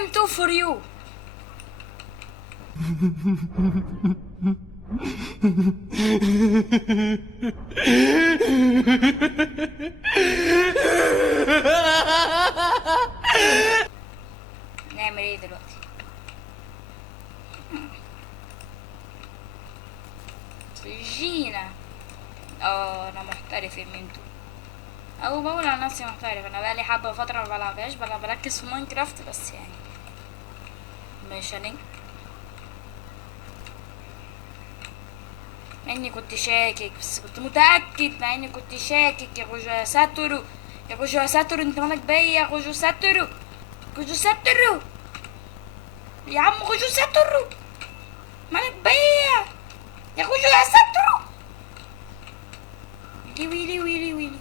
M2 for you. نعمل ايه دلوقتي؟ جينا. انا محترف الميمتو، او بقول على نفسي محترف. انا بقالي حبه فتره ما بلعبهاش، بركز في ماينكرافت بس يعني مش هنك. مع اني كنت شاكك بس كنت متاكد، مع اني كنت شاكك. يا غوجو يا ساتورو، يا غوجو يا ساتورو، انت مالك بيا يا غوجو ساتورو؟ غوجو ساتورو يا عم، غوجو ساتورو مالك بيا يا غوجو يا ساتورو؟ ويلي ويلي ويلي ويلي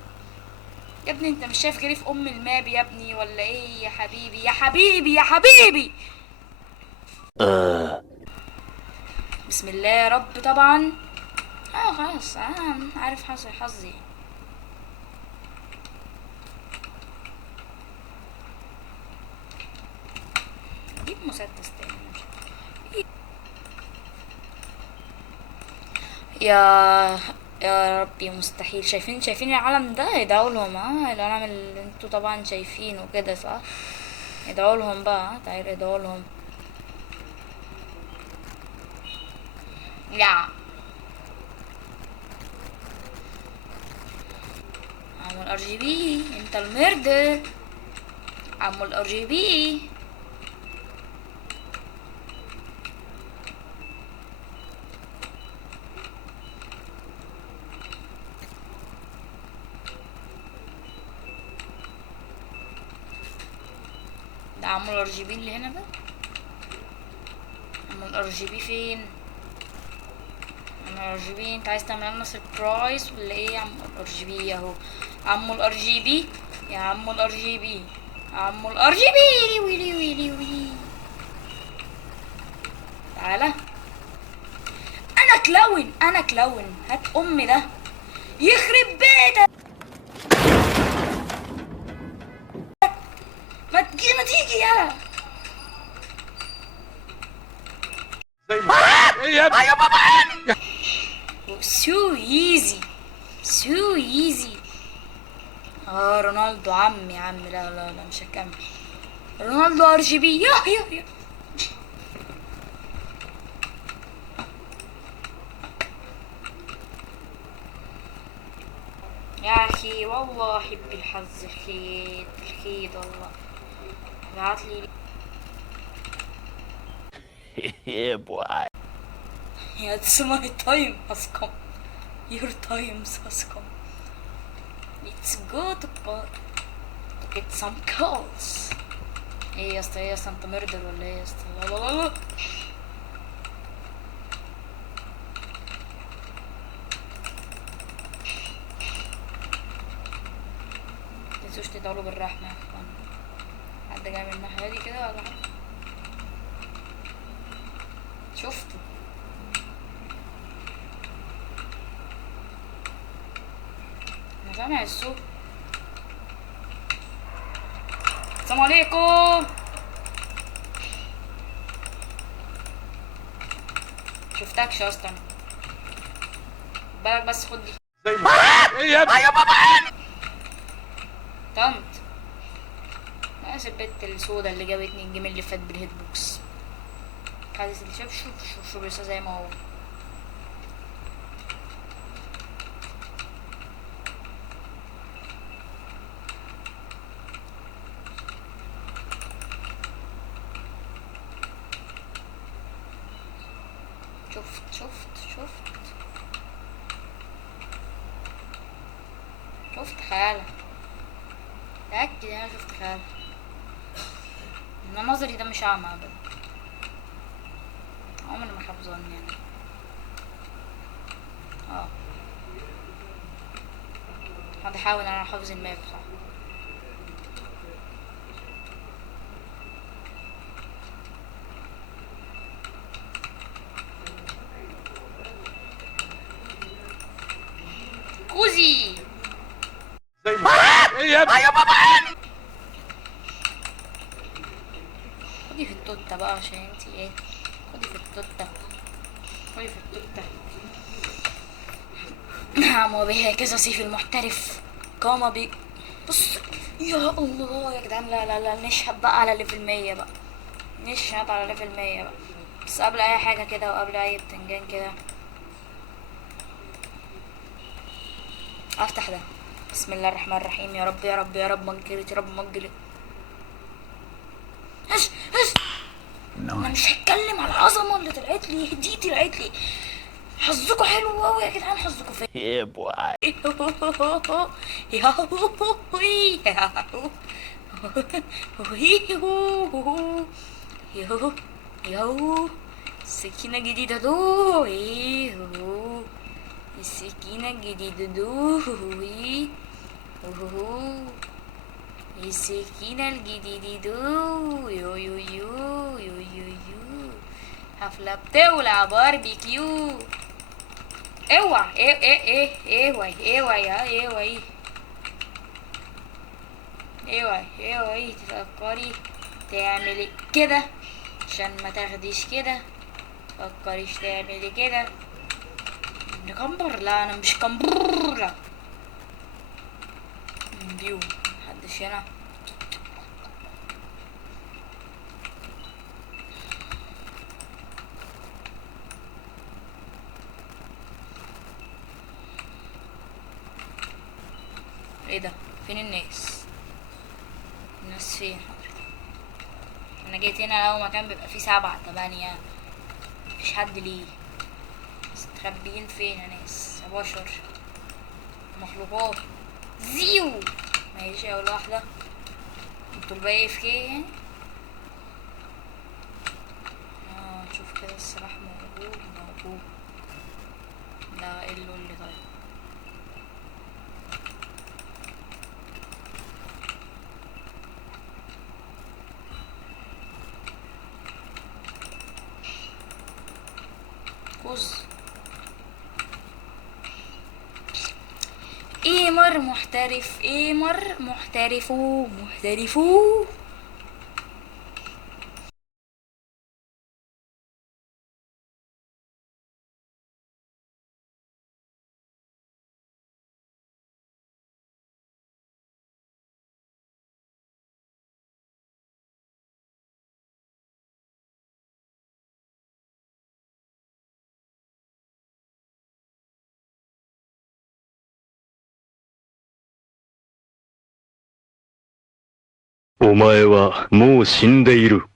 يا ابني، انت مش شايف غيري في ام الماب يا ابني ولا ايه؟ يا حبيبي يا حبيبي يا حبيبي. بسم الله يا رب. طبعا خلاص انا عارف حظي. جيب مسدس تاني. يا يا ربي مستحيل. شايفين العلم ده؟ يدعوا لهم. العلم اللي انتوا طبعا شايفينه كده صح؟ يدعوا لهم بقى. تعالوا يدعوا لهم. يا عمو الار جي بي، انت المردر. عمو الار جي بي. ده عمو الار جي بي اللي هنا ده. عمو الار جي بي فين؟ عمو الار جي بي، انت عايز تعمل لنا سربرايز ولا ايه؟ عمو الار جي بي اهو. عمو الار جي بي يا عمو الار جي بي، عمو الار جي بي. ويلي ويلي ويلي. تعالى. انا كلاون. هات امي ده يخرب بيتك. ما تيجي يلا. يا بابا. سو ايزي. رونالدو عمي. لا مش هكمل. رونالدو ار جي بي. يا اخي والله حب الحظ. الخيط والله. بعتلي. Yeah, boy. Yeah, it's my time has come. Your time has come. Let's go to get some calls. ايه يا اسطى انت مردر ولا ايه يا اسطى؟ لا. متنسوش تدعوا بالرحمة يا اخوان. حد جاي من الناحية دي كده ولا حاجة؟ شفته. انا سامع الصوت. السلام عليكم. شفتكش اصلا. بالك بس. خد دي. يا بابا. طنط. ناقص البت السودا اللي جابتني الجيم اللي فات بالهيد بوكس. حاسس اللي شوف لسه زي ما هو. شفت خيالك. تأكد انا شفت خيالك. انا نظري ده مش اعمى ابدا. عمري ما خاف ظن يعني. هقعد احاول انا احافظ الماب صح. كوزي. يا بابا. خدي في التوتة بقى عشان انتي ايه. خدي في التوتة. خدي في التوتة. نعم وبه قصصي المحترف قام بص. يا الله يا جدعان، لا لا لا، نشهد بقى على ليفل 100 بقى. نشهد على ليفل 100 بقى. بس قبل اي حاجة كده وقبل اي بتنجان كده افتح ده. بسم الله الرحمن الرحيم. يا رب يا رب يا رب منجلت، يا رب منجلت. هش هش. انا مش هتكلم على العظمة اللي طلعت لي دي، طلعت لي. حظكوا حلو قوي يا جدعان، حظكوا فين. Yeah, boy. يهو سكينة جديدة دو. يهو السكينة الجديدة دو. السكينة الجديدة دو. يو يو يو يو يو يو. حفلة بتولع باربيكيو. اوعى اوعي اوعي تفكري تعملي كده عشان ما تاخديش كده. تفكريش تعملي كده. نكمبر؟ لا انا مش كمبر. لا بيو محدش هنا. ايه ده؟ فين الناس؟ الناس فين حضرتك؟ انا جيت هنا اول مكان بيبقى فيه 7 8. مفيش حد ليه. مستخبيين فين يا ناس؟ بشر مخلوقات زيو. ماشي اول واحدة. انتوا الباقي في كيه يعني. نشوف كده السلاح موجود. ده ايه اللي طيب. كوز ايمر محترف. ايمر محترفو محترفو.お前はもう死んでいる。